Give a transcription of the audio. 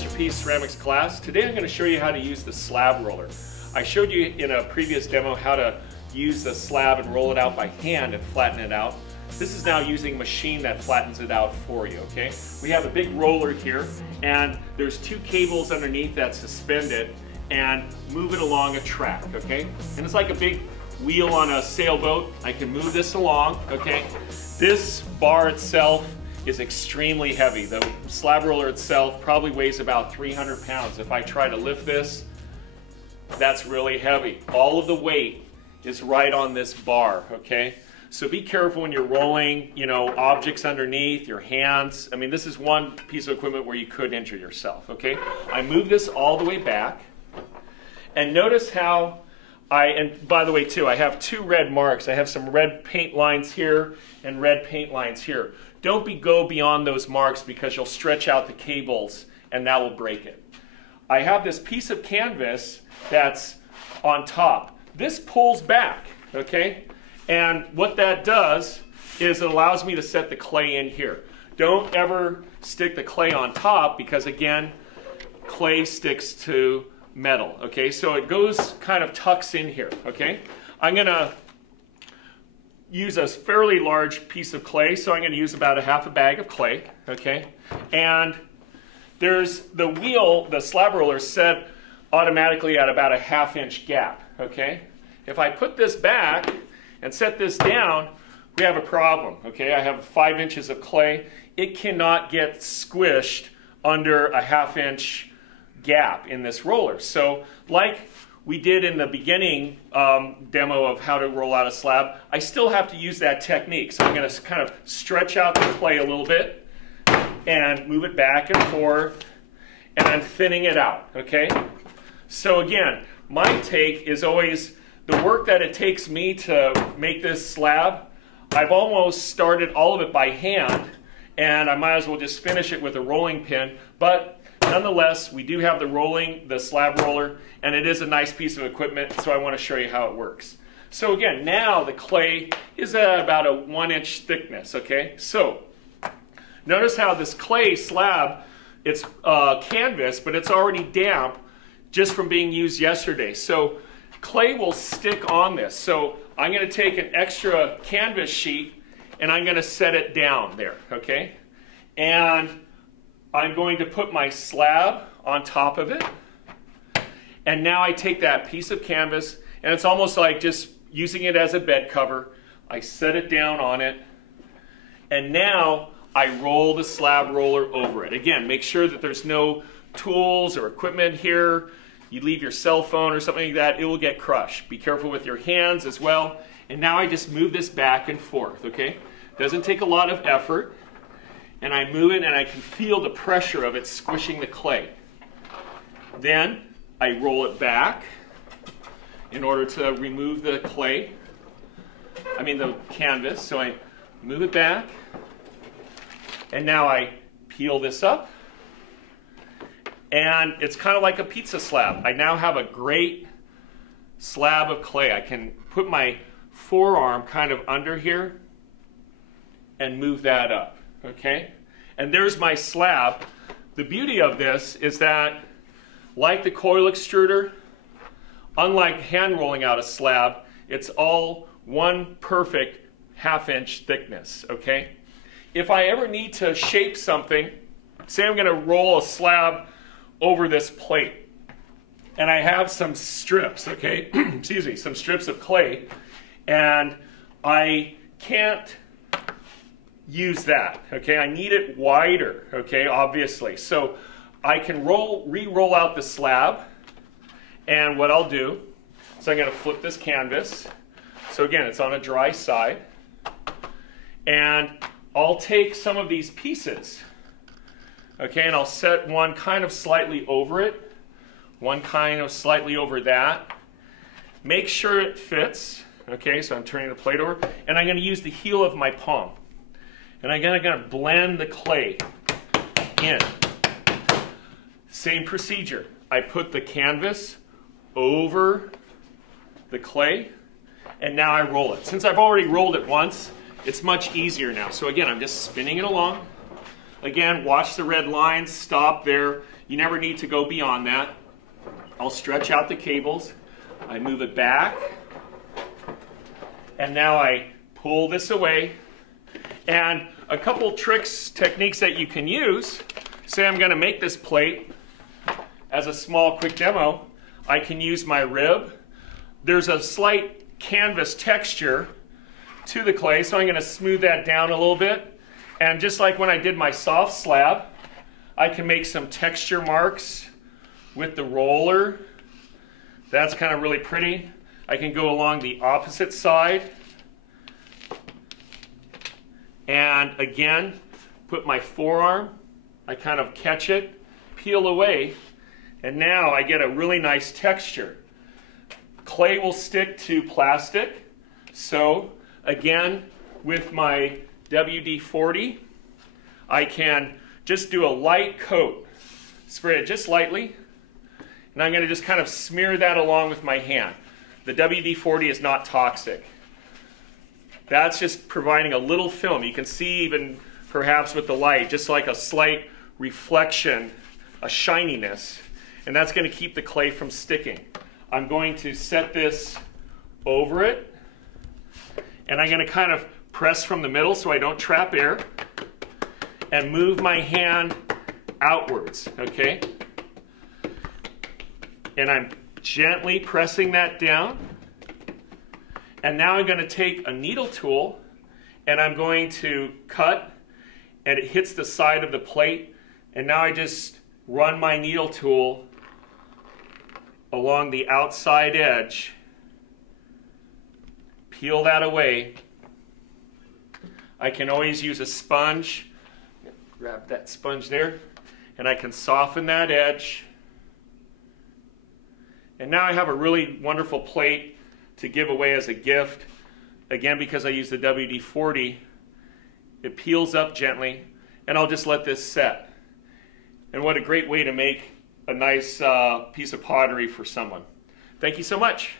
Mr. P's ceramics class. Today I'm going to show you how to use the slab roller. I showed you in a previous demo how to use the slab and roll it out by hand and flatten it out. This is now using a machine that flattens it out for you, okay? We have a big roller here, and there's two cables underneath that suspend it and move it along a track, okay? And it's like a big wheel on a sailboat. I can move this along, okay? This bar itself is extremely heavy. The slab roller itself probably weighs about 300 pounds. If I try to lift this, that's really heavy. All of the weight is right on this bar, okay? So be careful when you're rolling, you know, objects underneath, your hands. I mean, this is one piece of equipment where you could injure yourself, okay? I move this all the way back, and notice how and by the way too, I have two red marks. I have some red paint lines here and red paint lines here. Don't go beyond those marks because you'll stretch out the cables and that will break it. I have this piece of canvas that's on top. This pulls back, okay? And what that does is it allows me to set the clay in here. Don't ever stick the clay on top because, again, clay sticks to metal, okay? So it goes, kind of tucks in here, okay? I'm gonna use a fairly large piece of clay, so I'm gonna use about a half a bag of clay, okay? And there's the wheel, the slab roller set automatically at about a ½ inch gap, okay? If I put this back and set this down, we have a problem, okay? I have 5 inches of clay. It cannot get squished under a ½ inch gap in this roller. So like we did in the beginning demo of how to roll out a slab, I still have to use that technique. So I'm going to kind of stretch out the clay a little bit and move it back and forth, and I'm thinning it out, okay? So again, my take is always the work that it takes me to make this slab. I've almost started all of it by hand, and I might as well just finish it with a rolling pin, but nonetheless, we do have the slab roller, and it is a nice piece of equipment, so I want to show you how it works. So again, now the clay is at about a 1 inch thickness, okay? So notice how this clay slab, it's canvas, but it's already damp just from being used yesterday. So clay will stick on this. So I'm going to take an extra canvas sheet and I'm going to set it down there, okay? And I'm going to put my slab on top of it. And now I take that piece of canvas, and it's almost like just using it as a bed cover. I set it down on it, and now I roll the slab roller over it. Again, make sure that there's no tools or equipment here. You leave your cell phone or something like that, it will get crushed. Be careful with your hands as well. And now I just move this back and forth, okay? Doesn't take a lot of effort. And I move it and I can feel the pressure of it squishing the clay. Then I roll it back in order to remove the clay, the canvas. So I move it back, and now I peel this up, and it's kind of like a pizza slab. I now have a great slab of clay. I can put my forearm kind of under here and move that up. Okay, and there's my slab. The beauty of this is that, like the coil extruder, unlike hand rolling out a slab, it's all one perfect ½ inch thickness, okay? If I ever need to shape something, say I'm gonna roll a slab over this plate, and I have some strips, okay, excuse me, some strips of clay, and I can't use that, okay? I need it wider, okay, obviously. So I can re-roll out the slab, and what I'll do is I'm going to flip this canvas. So again, it's on a dry side, and I'll take some of these pieces, okay, and I'll set one kind of slightly over it, one kind of slightly over that. Make sure it fits, okay, so I'm turning the plate over, and I'm going to use the heel of my palm. And I'm going to blend the clay in. Same procedure. I put the canvas over the clay, and now I roll it. Since I've already rolled it once, it's much easier now. So again, I'm just spinning it along. Again, watch the red lines, stop there. You never need to go beyond that. I'll stretch out the cables. I move it back. And now I pull this away. And a couple tricks, techniques that you can use. Say I'm going to make this plate as a small quick demo. I can use my rib. There's a slight canvas texture to the clay, so I'm going to smooth that down a little bit. And just like when I did my soft slab, I can make some texture marks with the roller. That's kind of really pretty. I can go along the opposite side. And again, put my forearm, I kind of catch it, peel away, and now I get a really nice texture. Clay will stick to plastic, so again, with my WD-40, I can just do a light coat. Spray it just lightly, and I'm going to just kind of smear that along with my hand. The WD-40 is not toxic. That's just providing a little film. You can see even perhaps with the light, just like a slight reflection, a shininess, and that's going to keep the clay from sticking. I'm going to set this over it, and I'm going to kind of press from the middle so I don't trap air, and move my hand outwards, okay? And I'm gently pressing that down. And now I'm going to take a needle tool and I'm going to cut, and it hits the side of the plate, and now I just run my needle tool along the outside edge, peel that away. I can always use a sponge, grab that sponge there, and I can soften that edge. And now I have a really wonderful plate to give away as a gift. Again, because I use the WD-40, it peels up gently, and I'll just let this set. And what a great way to make a nice piece of pottery for someone. Thank you so much.